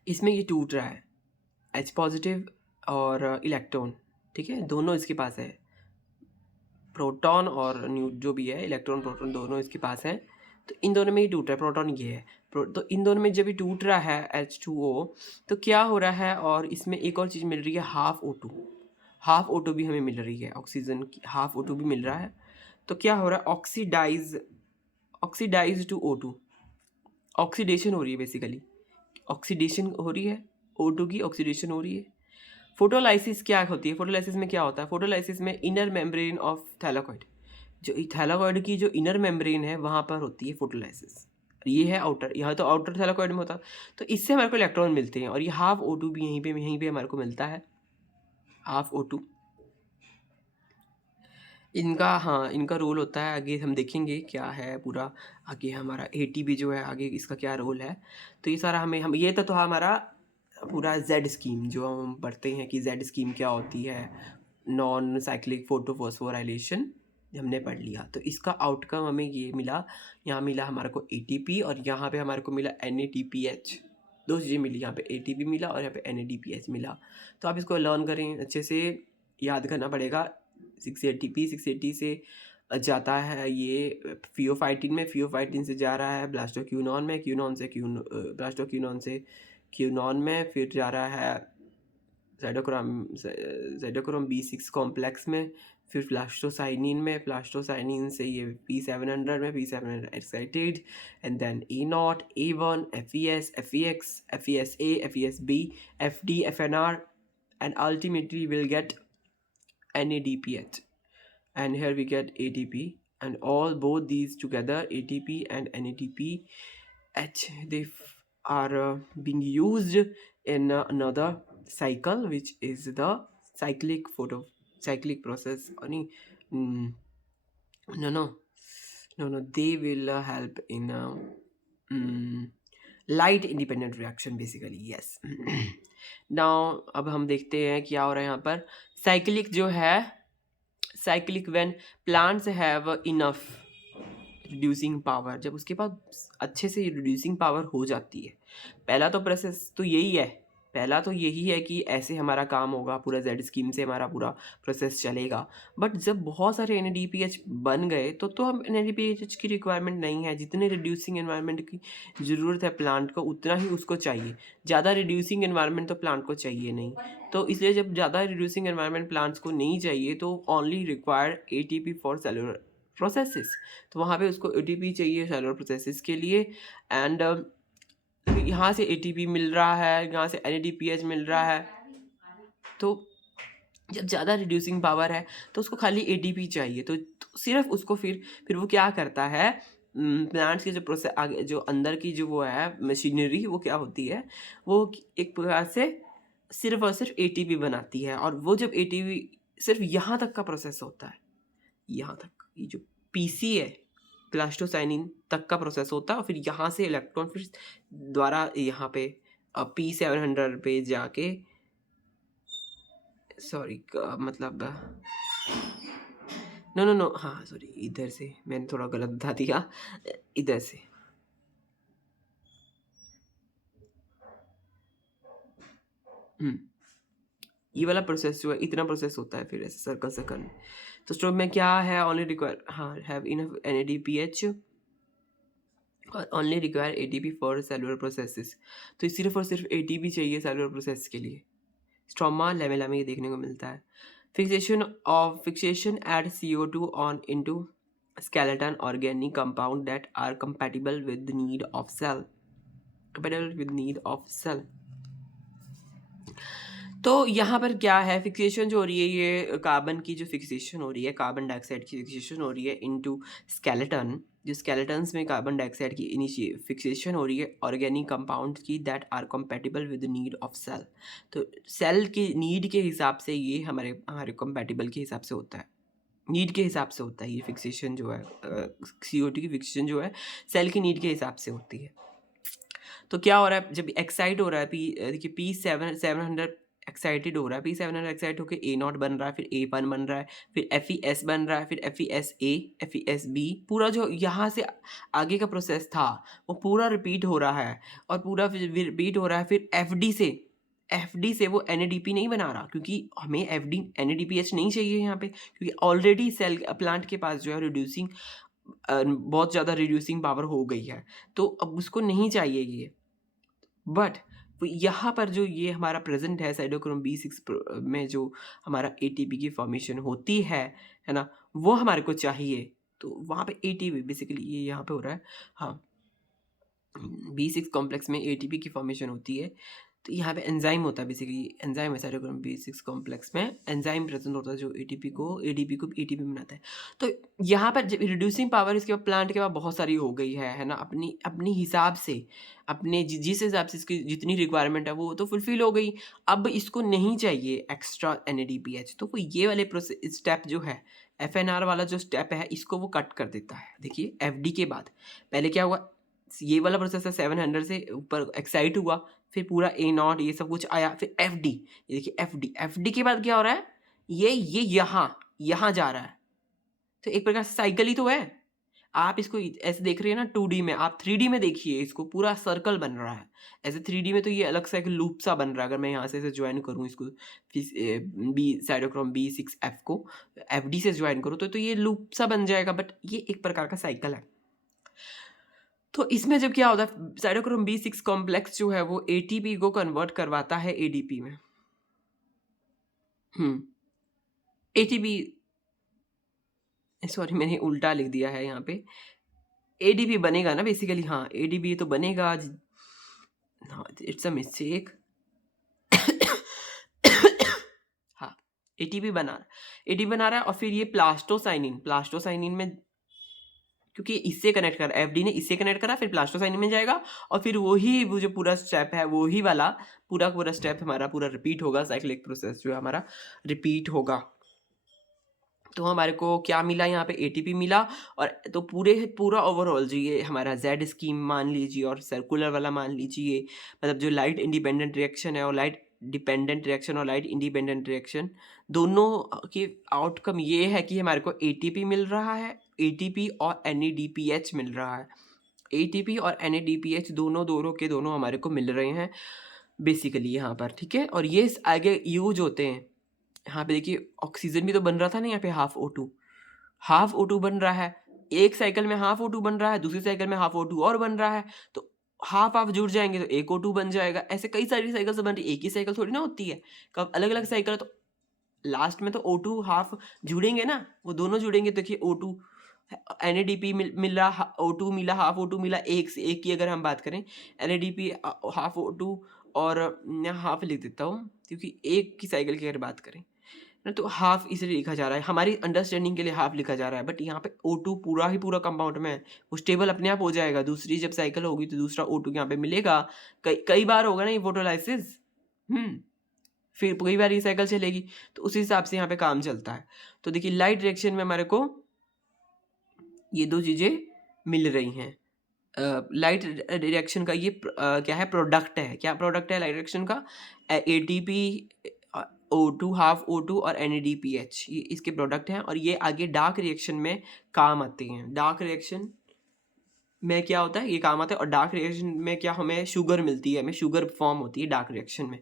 इसमें ये टूट रहा है H पॉजिटिव और इलेक्ट्रॉन, ठीक है, दोनों इसके पास है, प्रोटॉन और न्यू जो भी है, इलेक्ट्रॉन प्रोटॉन दोनों इसके पास हैं। तो इन दोनों में ही टूट रहा है, प्रोटॉन ये है, तो इन दोनों में जब भी टूट रहा है H2O, तो क्या हो रहा है? और इसमें एक और चीज़ मिल रही है, हाफ O2 भी हमें मिल रही है, ऑक्सीजन की हाफ O2 भी मिल रहा है। तो क्या हो रहा है? ऑक्सीडाइज टू O2, ऑक्सीडेशन हो रही है बेसिकली, ऑक्सीडेशन हो रही है, O2 की ऑक्सीडेशन हो रही है। फोटोलाइसिस क्या होती है? फोटोलाइसिस में क्या होता है? फोटोलाइसिस में इनर मेम्ब्रेन ऑफ थैलाकॉइड, जो थैलाकॉइड की जो इनर मेम्ब्रेन है वहाँ पर होती है फोटोलाइसिस। ये है आउटर, यहाँ तो आउटर थैलाकॉइड में होता है। तो इससे हमारे को इलेक्ट्रॉन मिलते हैं और ये हाफ O2 भी यहीं पे हमारे को मिलता है, हाफ O2। इनका, हाँ, इनका रोल होता है, आगे हम देखेंगे क्या है पूरा। आगे हमारा ATP जो है, आगे इसका क्या रोल है। तो ये सारा हम ये तो हमारा पूरा जेड स्कीम जो हम पढ़ते हैं कि जेड स्कीम क्या होती है, नॉन साइक्लिक फोटोफॉस्फोराइलेशन हमने पढ़ लिया। तो इसका आउटकम हमें ये मिला, यहाँ मिला हमारे को ATP और यहाँ पे हमारे को मिला NADPH। दो चीज़ें मिली, यहाँ पे ATP मिला और यहाँ पे NADPH मिला। तो आप इसको लर्न करें, अच्छे से याद करना पड़ेगा। 680 से जाता है ये फियोफाइटिन में, फियोफाइटिन से जा रहा है ब्लास्टोक्यूनॉन में, ब्लास्टोक्यूनॉन से क्यूनॉन में, फिर जा रहा है साइटोक्रोम B6 कॉम्प्लेक्स में, फिर प्लास्टोसाइनिन में, प्लास्टोसाइनिन से ये P700 में, P700 excited, and then A0, A1, FES, FEX, FESA, FESB, FD, FNR, and ultimately we'll get NADPH, and here we get ATP, and both these together, ATP and NADPH, they are being used in another cycle, which is the cyclic process. Mm, no, they will help in light independent reaction basically, yes. Now अब हम देखते हैं क्या हो रहा है यहाँ पर। साइक्लिक जो है, cyclic when plants have enough reducing power, जब उसके पास अच्छे से रिड्यूसिंग पावर हो जाती है। पहला तो प्रोसेस तो यही है, पहला तो यही है कि ऐसे हमारा काम होगा, पूरा जेड स्कीम से हमारा पूरा प्रोसेस चलेगा। बट जब बहुत सारे NADPH बन गए तो हम NADPH की रिक्वायरमेंट नहीं है। जितने रिड्यूसिंग एनवायरनमेंट की ज़रूरत है प्लांट को, उतना ही उसको चाहिए। ज़्यादा रिड्यूसिंग एनवायरनमेंट तो प्लांट को चाहिए नहीं। तो इसलिए जब ज़्यादा रिड्यूसिंग एनवायरनमेंट प्लांट्स को नहीं चाहिए तो only require ATP for cellular processes. तो वहाँ पे उसको ATP चाहिए सेलुलर प्रोसेसेस के लिए। एंड यहाँ से ATP मिल रहा है, यहाँ से NADPH मिल रहा है। तो जब ज़्यादा रिड्यूसिंग पावर है तो उसको खाली ATP चाहिए। तो सिर्फ उसको फिर वो क्या करता है, प्लांट्स के जो प्रोसेस आगे जो अंदर की जो वो है मशीनरी, वो क्या होती है, वो एक प्रकार से सिर्फ और सिर्फ ATP बनाती है। और वो जब ATP सिर्फ यहाँ तक का प्रोसेस होता है, यहाँ तक, ये जो PC है प्लास्टोसाइनिन तक का प्रोसेस होता है, और फिर यहाँ से इलेक्ट्रॉन फिर द्वारा यहाँ पे P700 पे जाके, सॉरी मतलब नो, हाँ सॉरी, इधर से मैंने थोड़ा गलत बता दिया, इधर से ये वाला प्रोसेस जो है, इतना प्रोसेस होता है फिर ऐसे सर्कल में। तो स्ट्रोब में क्या है, ओनली रिक्वायर, हाँ, हैव इनफ NADPH और only require ATP for cellular processes. तो सिर्फ और सिर्फ ATP चाहिए सेलुलर प्रोसेस के लिए। स्ट्रोमा लेमेला में ये देखने को मिलता है। Fixation add CO2 on into skeleton organic compound that are compatible with the need of cell। तो यहाँ पर क्या है, फिक्सेशन जो हो रही है, ये कार्बन की जो फिक्सेशन हो रही है, कार्बन डाइऑक्साइड की फिक्सेशन हो रही है इनटू स्केलेटन। जो स्केलेटन्स में कार्बन डाइऑक्साइड की फिक्सेशन हो रही है ऑर्गेनिक कंपाउंड की, that are compatible with need of cell. तो सेल की नीड के हिसाब से ये हमारे कंपैटिबल के हिसाब से होता है, नीड के हिसाब से होता है। ये फिक्सेशन जो है CO2 की फिक्सेशन जो है सेल की नीड के हिसाब से होती है। तो क्या हो रहा है, जब एक्साइट हो रहा है देखिए P700 एक्साइटेड हो रहा है, P700 एक्साइट होकर A0 बन रहा है, फिर A1 बन रहा है, फिर FES बन रहा है, फिर FESA, FESB, पूरा जो यहाँ से आगे का प्रोसेस था वो पूरा रिपीट हो रहा है। और पूरा रिपीट हो रहा है, फिर FD से वो NADP नहीं बना रहा, क्योंकि हमें NADPH नहीं चाहिए यहाँ पे, क्योंकि ऑलरेडी सेल प्लांट के पास जो है रिड्यूसिंग बहुत ज़्यादा रिड्यूसिंग पावर हो गई है, तो अब उसको नहीं चाहिए ये। बट यहाँ पर जो ये हमारा प्रेजेंट है साइटोक्रोम B6 में जो हमारा ATP की फॉर्मेशन होती है ना, वो हमारे को चाहिए। तो वहाँ पे ATP बेसिकली ये यहाँ पे हो रहा है, हाँ, B6 कॉम्प्लेक्स में ATP की फॉर्मेशन होती है। तो यहाँ पे एंजाइम होता है, बेसिकली एंजाइम है साइटोक्रोम B6 कॉम्प्लेक्स में एंजाइम प्रेजेंट होता है जो एटीपी बनाता है। तो यहाँ पर रिड्यूसिंग पावर इसके बाद प्लांट के बाद बहुत सारी हो गई है ना, अपनी अपनी हिसाब से, अपने जिस हिसाब से इसकी जितनी रिक्वायरमेंट है वो तो फुलफिल हो गई। अब इसको नहीं चाहिए एक्स्ट्रा NADPH, तो वो ये वाले प्रोसेस स्टेप जो है, FNR वाला जो स्टेप है, इसको वो कट कर देता है। देखिए FD के बाद पहले क्या हुआ, ये वाला प्रोसेस है 700 से ऊपर एक्साइट हुआ, फिर पूरा A0 ये सब कुछ आया, फिर FD, ये देखिए FD के बाद क्या हो रहा है, ये यहाँ जा रहा है। तो एक प्रकार से साइकिल ही तो है। आप इसको ऐसे देख रहे हैं ना 2D में, आप 3D में देखिए, इसको पूरा सर्कल बन रहा है। ऐसे 3D में तो ये अलग सा एक लूप सा बन रहा है। अगर मैं यहाँ से ऐसे ज्वाइन करूँ इसको, साइटोक्रोम B6F को FD से ज्वाइन करूँ तो ये लूप सा बन जाएगा, बट ये एक प्रकार का साइकिल है। तो इसमें जब क्या होता है, साइटोक्रोम B6 कॉम्प्लेक्स जो है वो ATP को कन्वर्ट करवाता है ADP में। ATP, सॉरी मैंने उल्टा लिख दिया है यहाँ पे। ADP बनेगा ना बेसिकली, हाँ ADP तो बनेगा, हाँ इट्स अ मिस्टेक। हाँ ATP बना रहा है और फिर ये प्लास्टोसाइनिन में, क्योंकि इससे कनेक्ट कर, FD ने इससे कनेक्ट करा, फिर प्लास्टोसाइनिन में जाएगा और फिर वही वो जो पूरा स्टेप है, वही वाला पूरा स्टेप हमारा पूरा रिपीट होगा, साइक्लिक प्रोसेस जो है हमारा रिपीट होगा। तो हमारे को क्या मिला यहाँ पे, ATP मिला। और तो पूरा ओवरऑल जो ये हमारा Z स्कीम मान लीजिए और सर्कुलर वाला मान लीजिए, मतलब जो लाइट इंडिपेंडेंट रिएक्शन है और लाइट डिपेंडेंट रिएक्शन और लाइट इंडिपेंडेंट रिएक्शन, दोनों की आउटकम ये है कि हमारे को ATP मिल रहा है, ATP और NADPH मिल रहा है। ATP और NADPH दोनों हमारे को मिल रहे हैं बेसिकली यहाँ पर, ठीक है। और ये आगे यूज होते हैं, यहाँ पे देखिए ऑक्सीजन भी तो बन रहा था ना यहाँ पे, हाफ O2 बन रहा है, एक साइकिल में हाफ O2 बन रहा है, दूसरी साइकिल में हाफ O2 और बन रहा है, तो हाफ जुड़ जाएंगे तो एक O2 बन जाएगा। ऐसे कई सारी साइकिल्स बन रही, एक ही साइकिल थोड़ी ना होती है, कब अलग अलग साइकिल, तो लास्ट में तो O2 हाफ जुड़ेंगे ना, वो दोनों जुड़ेंगे। देखिए O2 NADP मिल रहा, O2 मिला, हाफ O2 मिला, एक की अगर हम बात करें NADP हाफ O2, और मैं हाफ लिख देता हूँ क्योंकि एक की साइकिल की अगर बात करें ना, तो हाफ इसलिए लिखा जा रहा है, हमारी अंडरस्टैंडिंग के लिए हाफ लिखा जा रहा है, बट यहाँ पे O2 पूरा ही पूरा कंपाउंड में है, वो स्टेबल अपने आप हो जाएगा। दूसरी जब साइकिल होगी तो दूसरा O2 यहाँ पे मिलेगा, कई बार होगा ना ये फोटोलाइसिस, फिर कई बार ये साइकिल चलेगी, तो उस हिसाब से यहाँ पे काम चलता है। तो देखिए लाइट रिएक्शन में हमारे को ये दो चीज़ें मिल रही हैं। लाइट रिएक्शन का ये क्या है, प्रोडक्ट है। क्या प्रोडक्ट है लाइट रिएक्शन का, ATP, O2 हाफ O2 और NADPH, ये इसके प्रोडक्ट हैं। और ये आगे डार्क रिएक्शन में काम आते हैं। डार्क रिएक्शन में क्या होता है, ये काम आता है। और डार्क रिएक्शन में क्या, हमें शुगर मिलती है, हमें शुगर फॉर्म होती है डार्क रिएक्शन में।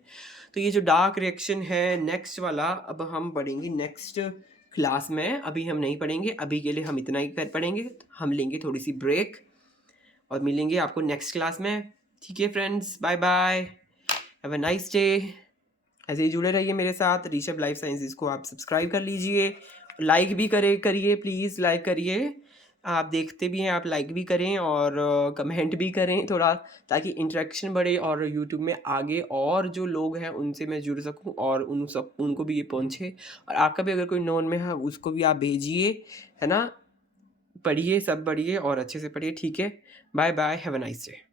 तो ये जो डार्क रिएक्शन है नेक्स्ट वाला, अब हम पढ़ेंगे नेक्स्ट क्लास में, अभी हम नहीं पढ़ेंगे। अभी के लिए हम इतना ही कर पढ़ेंगे, हम लेंगे थोड़ी सी ब्रेक और मिलेंगे आपको नेक्स्ट क्लास में। ठीक है friends, bye bye, have a nice day. ऐसे ही जुड़े रहिए मेरे साथ। ऋषभ लाइफ साइंसेज को आप सब्सक्राइब कर लीजिए, लाइक भी करिए प्लीज़, लाइक करिए। आप देखते भी हैं, आप लाइक भी करें और कमेंट भी करें थोड़ा, ताकि इंटरेक्शन बढ़े और यूट्यूब में आगे और जो लोग हैं उनसे मैं जुड़ सकूं और उनको भी ये पहुंचे। और आपका भी अगर कोई नोन में है उसको भी आप भेजिए, है ना। पढ़िए, सब पढ़िए और अच्छे से पढ़िए, ठीक है। Bye bye, have a nice day.